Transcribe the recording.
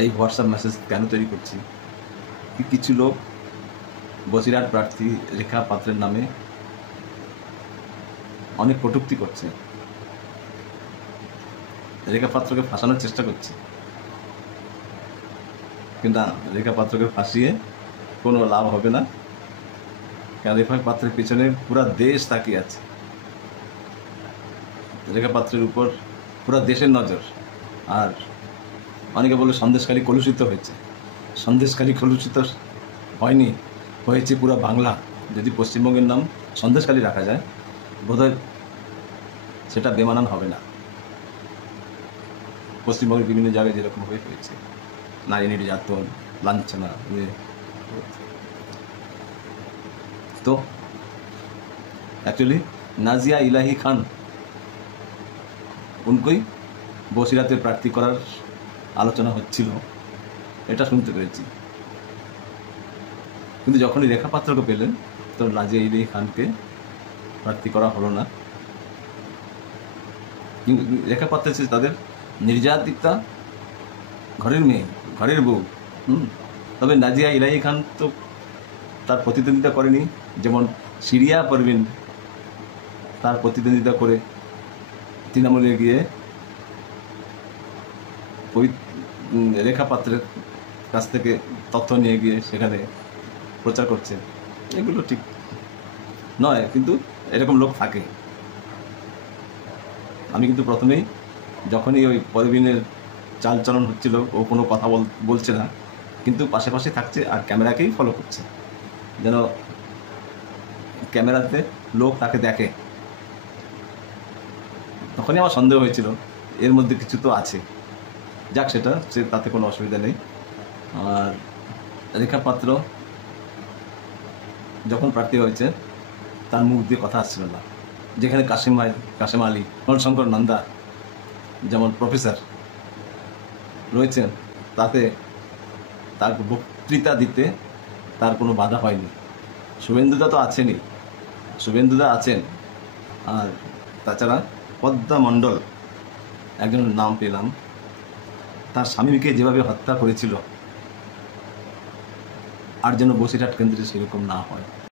এই WhatsApp message কেন তৈরি করছি? কিছু লোক বসিরহাট প্রার্থী রেখা পাত্রের নামে অনেক কটূক্তি করছে, রেখা পাত্রকে ফাঁসানোর চেষ্টা করছে, কিন্তু রেখা পাত্রকে ফাঁসিয়ে কোনো লাভ হবে না। কারণ রেখা পাত্রের পিছনে পুরা দেশ তাকিয়ে আছে, রেখা পাত্রের উপর পুরা দেশের নজর। আর অনেকে বলে সন্দেশখালী কলুষিত হয়েছে, সন্দেশখালী কলুষিত হয়নি, হয়েছে পুরো বাংলা। যদি পশ্চিমবঙ্গের নাম সন্দেশখালী রাখা যায় বোধহয় সেটা বেমানান হবে না। পশ্চিমবঙ্গের বিভিন্ন জায়গায় যেরকম হয়েছে নারী নির্যাতন, লাঞ্ছনা, তো एक्चुअली नाजिया इलाही खान उनकोई বসিরহাটে প্রার্থী করার আলোচনা হচ্ছিল, এটা শুনতে পেরেছি। কিন্তু যখনই রেখা পাত্রকে পেলেন তখন নাজিয়া ইলাহি খানকে প্রার্থী করা হলো না। রেখা পাত্র তাদের নির্যাতিতা ঘরের মেয়ে, ঘরের বউ। তবে নাজিয়া ইলাহি খান তো তার প্রতিদ্বন্দ্বিতা করেনি, যেমন সিরিয়া পারভিন তার প্রতিদ্বন্দ্বিতা করে তৃণমূলে গিয়ে রেখা পাত্রের কাছ থেকে তথ্য নিয়ে গিয়ে সেখানে প্রচার করছে। এগুলো ঠিক নয়, কিন্তু এরকম লোক থাকে। আমি কিন্তু প্রথমেই যখনই ওই পারভিনের চালচলন হচ্ছিল, ও কোনো কথা বলছে না, কিন্তু পাশে থাকছে আর ক্যামেরাকেই ফলো করছে, যেন ক্যামেরাতে লোক তাকে দেখে। তখনই আমার সন্দেহ হয়েছিল এর মধ্যে কিছু তো আছে। যাক, সে তাতে কোনো অসুবিধা নেই। আর রেখা পাত্র যখন প্রার্থী হয়েছে তার মুখ দিয়ে কথা আসছিল না। যেখানে কাশেম আলী, শঙ্কর নন্দা যেমন প্রফেসর রয়েছেন, তাতে তার বক্তৃতা দিতে তার কোনো বাধা হয়নি। শুভেন্দুদা তো আছেনই, শুভেন্দুদা আছেন। আর তাছাড়া পদ্মা মণ্ডল একজন নাম পেলাম, তার স্বামীকে যেভাবে হত্যা করেছিল, আর যেন বসিরহাট কেন্দ্রে সেরকম না হয়।